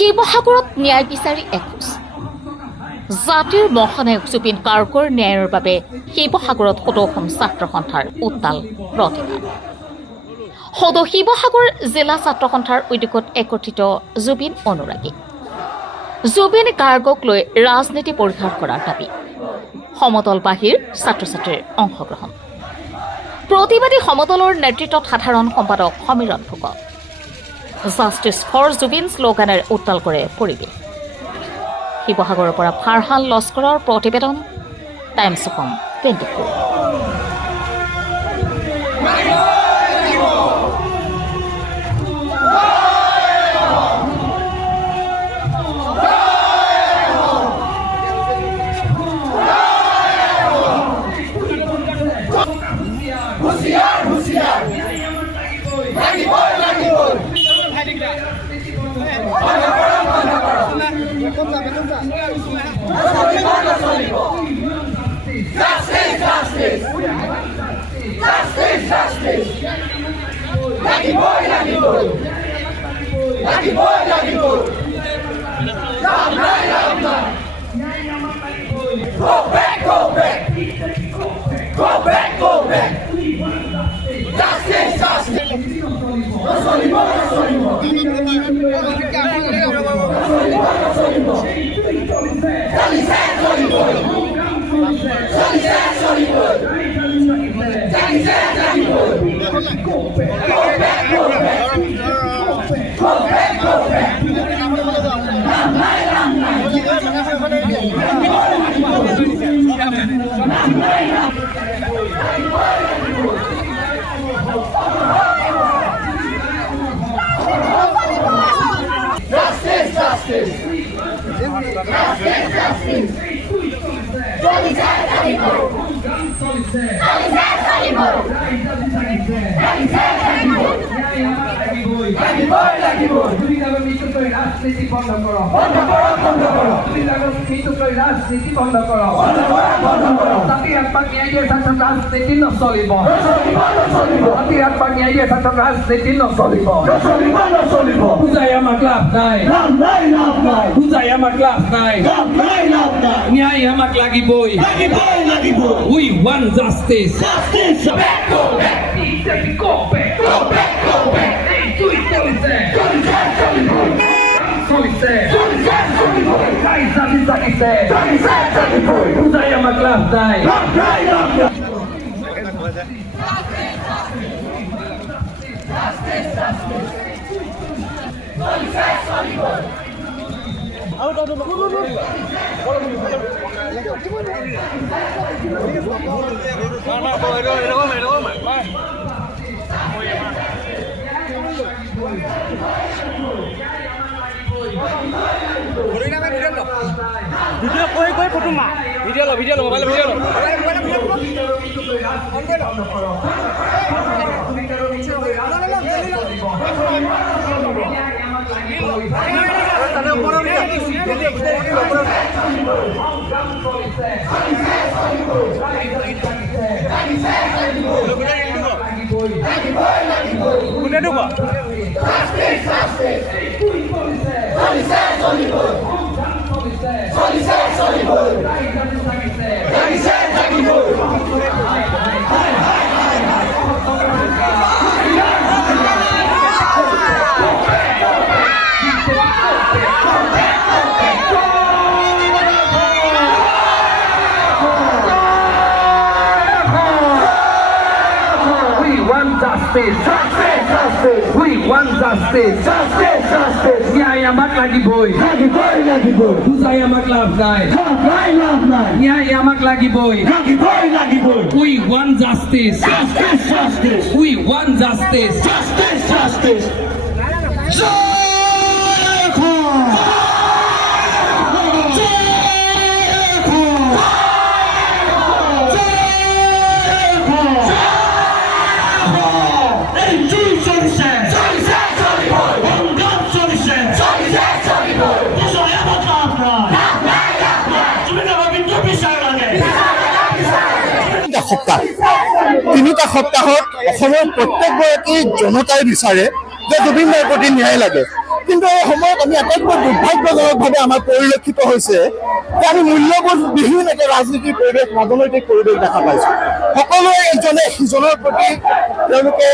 শিৱসাগৰত ন্যায় বিচাৰি এখোজ জাতিৰ মহানায়ক জুবিন গাৰ্গৰ ন্যায়ৰ বাবে শিৱসাগৰত সদৌ ছাত্ৰ সন্থাৰ উত্তাল প্ৰতিবাদ। সদৌ শিৱসাগৰ জিলা ছাত্ৰ সন্থাৰ উদ্যোগত একত্ৰিত জুবিন অনুৰাগী। জুবিন গাৰ্গক লৈ ৰাজনীতি পৰিহাৰ কৰাৰ দাবী। সমদলবাহীৰ ছাত্ৰ ছাত্ৰীৰ অংশগ্ৰহণ। প্ৰতিবাদী সমদলৰ নেতৃত্বত সাধাৰণ সম্পাদক সমীৰণ ফুকন। জাষ্টিছ ফৰ জুবিন শ্লোগানেৰে উত্তাল কৰে পৰিৱেশ। শিৱসাগৰৰ পৰা ফাৰহান লস্কৰৰ প্ৰতিবেদন, times Assam 24। We want justice. Video koi photo ma video lo mobile video lo We want justice. Nyaya mak lagi boy. Saya mak love night. Nyaya mak lagi boy. We want justice. We want justice. তিনিটা সপ্তাহত অসমৰ প্ৰত্যেকগৰাকী জনতাই বিচাৰে যে জুবিন দাৰ প্ৰতি ন্যায় লাগে। কিন্তু এই সময়ত আমি আটাইতকৈ দুৰ্ভাগ্যজনকভাৱে আমাৰ পৰিলক্ষিত হৈছে যে আমি মূল্যবোধবিহীন এটা ৰাজনীতিৰ পৰিৱেশ, ৰাজনৈতিক পৰিৱেশ দেখা পাইছোঁ। সকলোৱে ইজনে সিজনৰ প্ৰতি তেওঁলোকে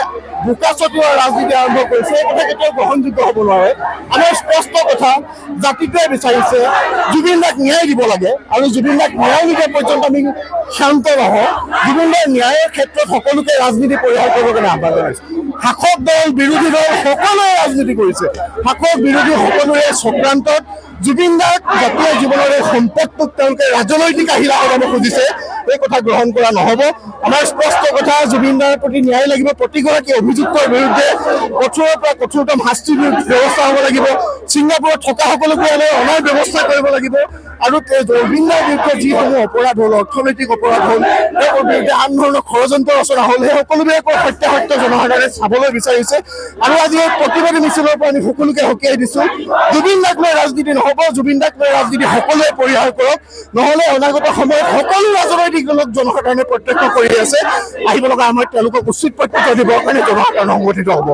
বোকা ছটিওৱা ৰাজনীতি আৰম্ভ কৰিছে। এই কথা কেতিয়াও গ্ৰহণযোগ্য হ'ব নোৱাৰে। আমাৰ স্পষ্ট কথা, জাতিটোৱে বিচাৰিছে জুবিন দাক ন্যায় দিব লাগে, আৰু জুবিন দাক ন্যায় নিদিয়া পৰ্যন্ত আমি শান্ত নহওঁ। জুবিন দাৰ ন্যায়ৰ ক্ষেত্ৰত সকলোকে ৰাজনীতি পৰিহাৰ কৰিবৰ কাৰণে আহ্বান জনাইছোঁ। শাসক দল, বিৰোধী দল সকলোৱে ৰাজনীতি কৰিছে। শাসক বিৰোধী সকলোৰে চক্ৰান্তত জুবিন দাক জাতীয় জীৱনৰ এই সম্পদটোক তেওঁলোকে ৰাজনৈতিক আহিলা কৰাব খুজিছে। এই কথা গ্ৰহণ কৰা নহ'ব। আমাৰ স্পষ্ট কথা, জুবিন দাৰ প্ৰতি ন্যায় লাগিব। প্ৰতিগৰাকী অভিযুক্তৰ বিৰুদ্ধে কঠোৰৰ পৰা কঠোৰতম শাস্তিৰ ব্যৱস্থা হ'ব লাগিব। ছিংগাপুৰত থকা সকলোকে অনাৰ ব্যৱস্থা কৰিব লাগিব। আৰু জুবিন দাৰ বিৰুদ্ধে যিসমূহ অপৰাধ হ'ল, অৰ্থনৈতিক অপৰাধ হ'ল, তেওঁৰ বিৰুদ্ধে আন ধৰণৰ ষড়যন্ত্ৰ ৰচনা হ'ল, সেই সকলোবিলাকৰ সত্যাসত্য জনসাধাৰণে চাবলৈ বিচাৰিছে। আৰু আজি এই প্ৰতিবাদী মিছিলৰ পৰা আমি সকলোকে সকীয়াই দিছোঁ, জুবিন দাক লৈ ৰাজনীতি নহ'ব। জুবিন দাক লৈ ৰাজনীতি সকলোৱে পৰিহাৰ কৰক, নহ'লে অনাগত সময়ত সকলো ৰাজনৈতিক দলক জনসাধাৰণে প্ৰত্যক্ষ কৰি আছে। আহিব লগা সময়ত তেওঁলোকক উচিত প্ৰত্যুত্তৰ দিবৰ কাৰণে জনসাধাৰণ সংগঠিত হ'ব।